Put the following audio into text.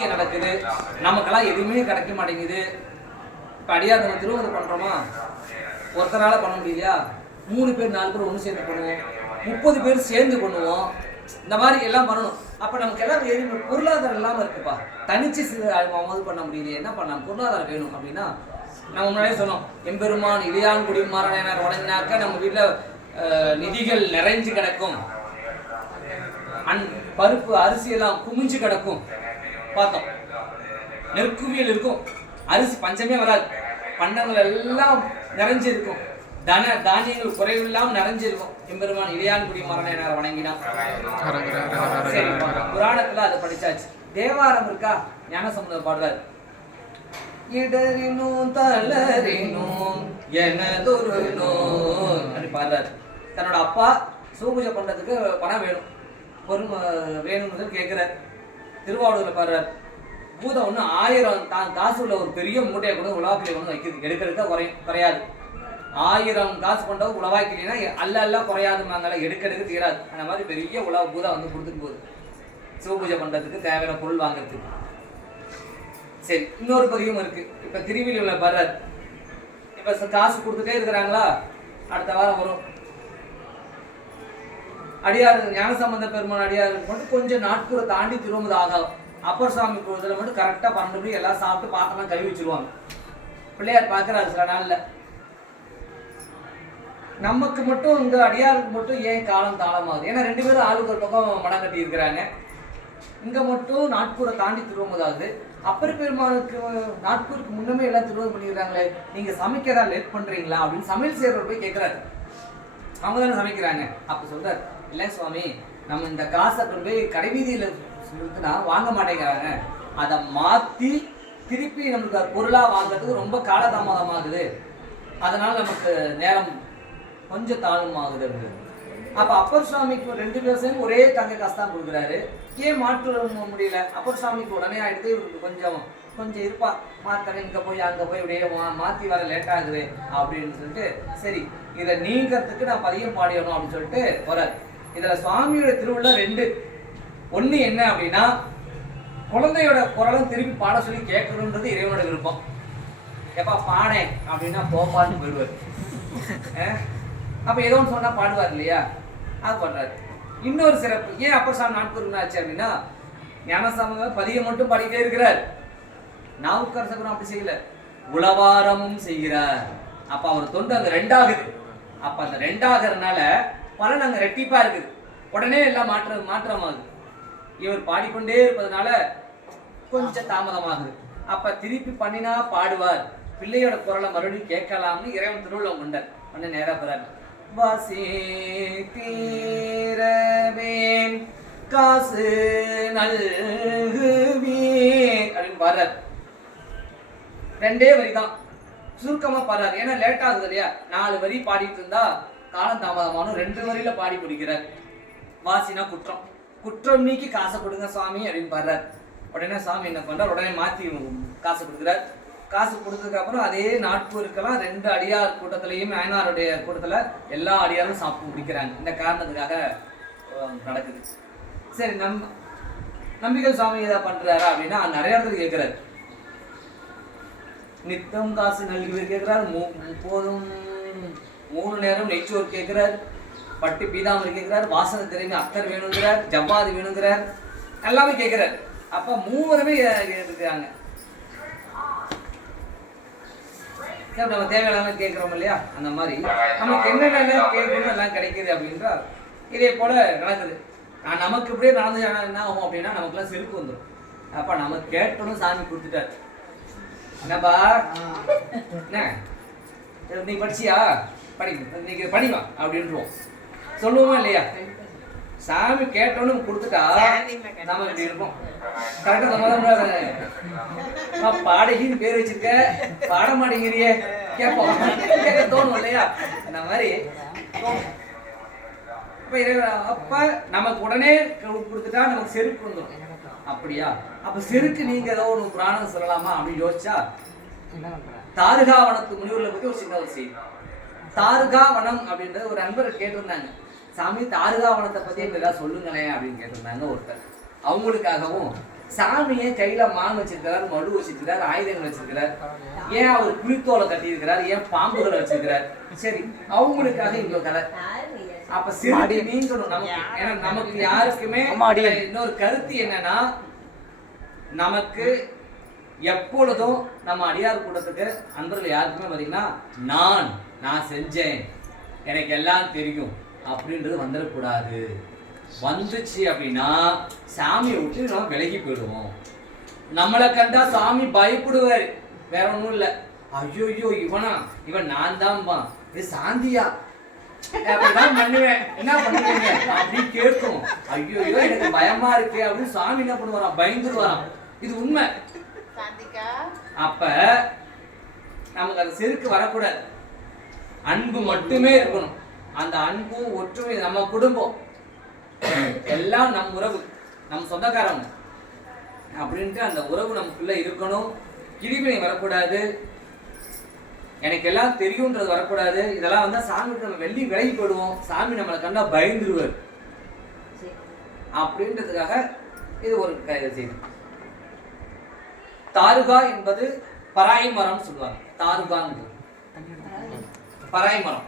அநீதியம் நடக்குது, நமக்கெல்லாம் எதுவுமே கிடைக்க மாட்டேங்குது. இப்போ அடியார் நம்ம திருவண்ணம் பண்ணுறோமா, ஒருத்தரால பண்ண முடியலையா, 3 பேர் 4 பேர் ஒன்று சேர்ந்து பண்ணுவோம், 30 பேர் சேர்ந்து பண்ணுவோம், இந்த மாதிரி எல்லாம் பண்ணணும். அப்போ நமக்கு எல்லாம் எதுவுமே பொருளாதாரம் இல்லாமல் இருக்குப்பா, தனிச்சு அமது பண்ண முடியலையே, என்ன பண்ணலாம், பொருளாதாரம் வேணும் அப்படின்னா நம்ம முன்னாடியே சொன்னோம், எம்பெருமான் இளையான் குடிமாறனார் வணங்கினாக்க நம்ம வீட்டில் நிதிகள் நிறைஞ்சு கிடக்கும், பருப்பு அரிசி எல்லாம் குமிஞ்சு கிடக்கும் பார்த்தோம், நெற்குவியல் இருக்கும், அரிசி பஞ்சமே வராது, பண்டங்கள் எல்லாம் நிறைஞ்சிருக்கும், தானியங்கள் குறைவில்லாமல் நிறைஞ்சிருக்கும். எம்பெருமான் இளையான் குடிமாறனார் வணங்கினா. சரி, புராணத்துல அதை படிச்சாச்சு. தேவாரம் இருக்கா, ஞானசம்பந்தர் பாடுறார், இடரினும் தளரினும் எனதொரு நோய் அப்படி பாடுறாரு. தன்னோட அப்பா சிவபூஜை பண்றதுக்கு பணம் வேணும், வேணும்னு கேட்கிறார். திருவாவூர்ல பாடுறார், பூதம் ஒன்று 1000 தான் காசு உள்ள ஒரு பெரிய மூட்டையை கூட உலவாக்கிலே கொண்டு வைக்கிறது, எடுக்க குறையாது. 1000 காசு கொண்டவங்க உழவாக்கினா அல்ல குறையாதுமாங்கல்ல, எடுக்க தீராது. அந்த மாதிரி பெரிய உழவு பூதம் வந்து கொடுத்துட்டு போகுது சிவபூஜை பண்றதுக்கு தேவையான பொருள் வாங்குறதுக்கு. சரி, இன்னொரு பதிவும் இருக்கு. இப்ப திருவிழியில வர்றாரு, இப்ப காசு கொடுத்துட்டே இருக்கிறாங்களா, அடுத்த வாரம் வரும். அடியார் ஞானசம்பந்த பெருமான் அடியாருக்கு மட்டும் கொஞ்சம் நாட்கூரை தாண்டி திரும்புது ஆகும். அப்பர் சாமி கோவிலில் மட்டும் கரெக்டாக 12 மணி எல்லாம் சாப்பிட்டு பாத்திரம் கழுவி வச்சிருவாங்க. பிள்ளையார் பார்க்குறாரு சில நாளில், நமக்கு மட்டும் இந்த அடியாருக்கு மட்டும் ஏன் காலம் தாளமாகுது? ஏன்னா 2 பேரும் ஆளுக்கு ஒரு பக்கம் மடம் கட்டி இருக்கிறாங்க. இங்கே மட்டும் நாட்கூரை தாண்டி திரும்புதாகுது. அப்பர் பெருமானுக்கு நாட்கூருக்கு முன்னமே எல்லாம் திரும்ப பண்ணிடுறாங்களே, நீங்கள் சமைக்க தான் லேட் பண்ணுறீங்களா அப்படின்னு சமையல் செய்கிறவர் போய் கேட்குறாரு. அவங்க தானே சமைக்கிறாங்க. அப்போ சொல்கிறார், இல்லை சுவாமி, நம்ம இந்த காசை கொண்டு போய் கடைவீதியில் சொல்லிட்டுனா வாங்க மாட்டேங்கிறாங்க, அதை மாற்றி திருப்பி நம்மளுக்கு பொருளாக வாங்குறதுக்கு ரொம்ப காலதாமதமாகுது, அதனால் நமக்கு நேரம் கொஞ்சம் தாழ்மாகுது அப்படின்னு. அப்போ அப்பர் சுவாமிக்கு 2 பேரும் ஒரே தங்க காசு தான் கொடுக்குறாரு, ஏன் மாற்ற முடியல? அப்பர் சுவாமிக்கு உடனே ஆகிடுது, இவருக்கு கொஞ்சம் இருப்பா, மாத்திரம் இங்கே போய் அங்கே போய் இப்படியே மாற்றி வர லேட் ஆகுது அப்படின்னு சொல்லிட்டு, சரி இதை நீங்கிறதுக்கு நான் பதியம் பாடியணும் அப்படின்னு சொல்லிட்டு வராது. இதில் சுவாமியோட திருவிழா 2. ஒன்று என்ன அப்படின்னா, குழந்தையோட குரலும் திருப்பி பாட சொல்லி கேட்கணுன்றது இறைவனோட விருப்பம். எப்பா பாடேன் அப்படின்னா போப்பான்னு போயிடுவார். அப்போ ஏதோ ஒன்று சொன்னால் பாடுவார் இல்லையா, அது பண்ணுறாரு. இன்னொரு சிறப்பு, ஏன் அப்பர் சாமி நாட்கூர் ஆச்சு அப்படின்னா, ஞானசம்பந்தர் பதியம் மட்டும் பாடிட்டே இருக்கிறார், நாவுக்கரசர் அப்படி செய்யல, உளவாரமும் செய்கிறார். அப்போ அவர் தொண்டு அங்கே 2 ஆகுது. அப்போ அந்த 2 ஆகிறதுனால பலன் அங்கே ரெட்டிப்பாக இருக்குது, உடனே எல்லாம் மாற்றமாகுது. இவர் பாடிக்கொண்டே இருப்பதனால கொஞ்சம் தாமதமாகுது. அப்போ திருப்பி பண்ணினா பாடுவார், பிள்ளையோட குரலை மறுபடியும் கேட்கலாம்னு இறைவன் திருவிழம் கொண்டார். உடனே நேராக போறாரு, வாசி தீரவேன் காசு நல்குவே அப்படின்னு பாடுறார். 2 வரி தான் சுருக்கமாக பாடுறாரு, ஏன்னா லேட் ஆகுது இல்லையா. 4 வரி பாடிட்டு இருந்தா காலம் தாமதமான 2 வரியில பாடி முடிக்கிறார். வாசினா குற்றம் நீக்கி காசை கொடுங்க சுவாமி அப்படின்னு பாடுறார். உடனே சாமி என்ன பண்றார், உடனே மாற்றி காசு கொடுக்குறார். காசு கொடுத்ததுக்கு அப்புறம் அதே நாட்கூருக்கெல்லாம் 2 அடியார் கூட்டத்திலையும் அயனாருடைய கூட்டத்தில் எல்லா அடியாரும் சாப்பிட்டு முடிக்கிறாங்க. இந்த காரணத்துக்காக நடக்குது. சரி, நம்பிக்கை சுவாமி ஏதாவது பண்றாரா அப்படின்னா நிறைய இடத்துல கேட்கிறாரு. நித்தம் காசு நல்கி கேட்கிறார், போதும் 3 நேரம் நெச்சோர் கேட்கிறார், பட்டு பீதாமரி கேட்கிறார், வாசனை திறமை அத்தர் வேணுங்கிறார், ஜவ்வாது வேணுங்கிறார், எல்லாமே கேட்கிறார். அப்ப 3 இருக்காங்க. நம்ம தேவையான கேட்கிறோம் இல்லையா, அந்த மாதிரி நமக்கு என்னென்ன கேட்கணும் எல்லாம் கிடைக்குது அப்படின்றா இதே போல நடக்குது. நமக்கு இப்படியே நடந்து என்ன ஆகும் அப்படின்னா, நமக்குலாம் செருக்கு வந்துடும். அப்ப நமக்கு கேட்டணும் சாமி கொடுத்துட்டாரு. என்னப்பா என்ன நீ படிச்சியா, இன்னைக்கு படிவா அப்படின்றோம் சொல்லுவோமா இல்லையா. சாமி கேட்டோன்னு கொடுத்துட்டா நாம இப்படி இருப்போம். கரெக்டா நம்ம பாடகின்னு பேர் வச்சிருக்க, பாட மாட்டேங்கிறியே கேட்போம், கேட்க தோணும் இல்லையா. அந்த மாதிரி அப்ப நமக்கு உடனே கொடுத்துட்டா நமக்கு செருக்கு வந்துடும். அப்படியா, அப்ப செருக்கு நீங்க ஏதோ ஒரு புராணம் சொல்லலாமா அப்படின்னு யோசிச்சா, தாருகாவனத்து முனிவர்களை பத்தி ஒரு சின்ன ஒரு செய்தி. தாருகாவனம் அப்படின்றது ஒரு நண்பர் கேட்டிருந்தாங்க, சாமி தாருகாவனத்தை பத்தி ஏதாவது சொல்லுங்களேன் அப்படின்னு கேட்டிருந்தாங்க ஒருத்தர். அவங்களுக்காகவும் சாமியை கையில மான் வச்சிருக்கிறார், மடு வச்சிருக்கிறார், ஆயுதங்கள் வச்சிருக்கிறார். ஏன் அவர் புலித்தோலை கட்டி இருக்கிறார், ஏன் பாம்புகளை வச்சிருக்கிறார்? சரி, அவங்களுக்காக இவ்வளவு கதை. அப்ப சிறுத்தை நீங்கணும் நமக்கு. ஏன்னா நமக்கு யாருக்குமே இன்னொரு கருத்து என்னன்னா, நமக்கு எப்பொழுதும் நம்ம அடியார் கூட்டத்துக்கு அன்பர்கள் யாருக்குமே பார்த்தீங்கன்னா நான் செஞ்சேன், எனக்கு எல்லாம் தெரியும் அப்படின்றது வந்துடக்கூடாது. வந்துச்சு அப்படின்னா சாமியை விட்டு நம்ம விலகி போயிடுவோம். நம்மளை கண்டா சாமி பயப்படுவார், வேற ஒன்றும் இல்லை. ஐயோ இவன் நான் தான்பா, இது சாந்தியா அப்படிதான் பண்ணுவேன், என்ன பண்ணுவீங்க அப்படின்னு கேட்கும். ஐயோ எனக்கு பயமா இருக்கு அப்படின்னு சாமி என்ன பண்ணுவாராம், பயந்துருவாராம். இது உண்மை. அப்ப நமக்கு அந்த செருக்கு வரக்கூடாது, அன்பு மட்டுமே இருக்கணும். அந்த அன்பும் ஒற்றுமை, நம்ம குடும்பம் எல்லாம் நம் உறவு, நம் சொந்தக்காரங்க அப்படின்ட்டு அந்த உறவு நமக்குள்ள இருக்கணும். கிரிவினை வரக்கூடாது, எனக்கு எல்லாம் தெரியும்ன்றது வரக்கூடாது. இதெல்லாம் வந்தா சாமிக்கு நம்ம விலகி போயிடுவோம், சாமி நம்மளை கண்டா பயந்துருவார் அப்படின்றதுக்காக இது ஒரு செய்தி. தாருகா என்பது பராய் மரம் சொல்லுவாங்க. தாருகாங்கிறது பராய் மரம்.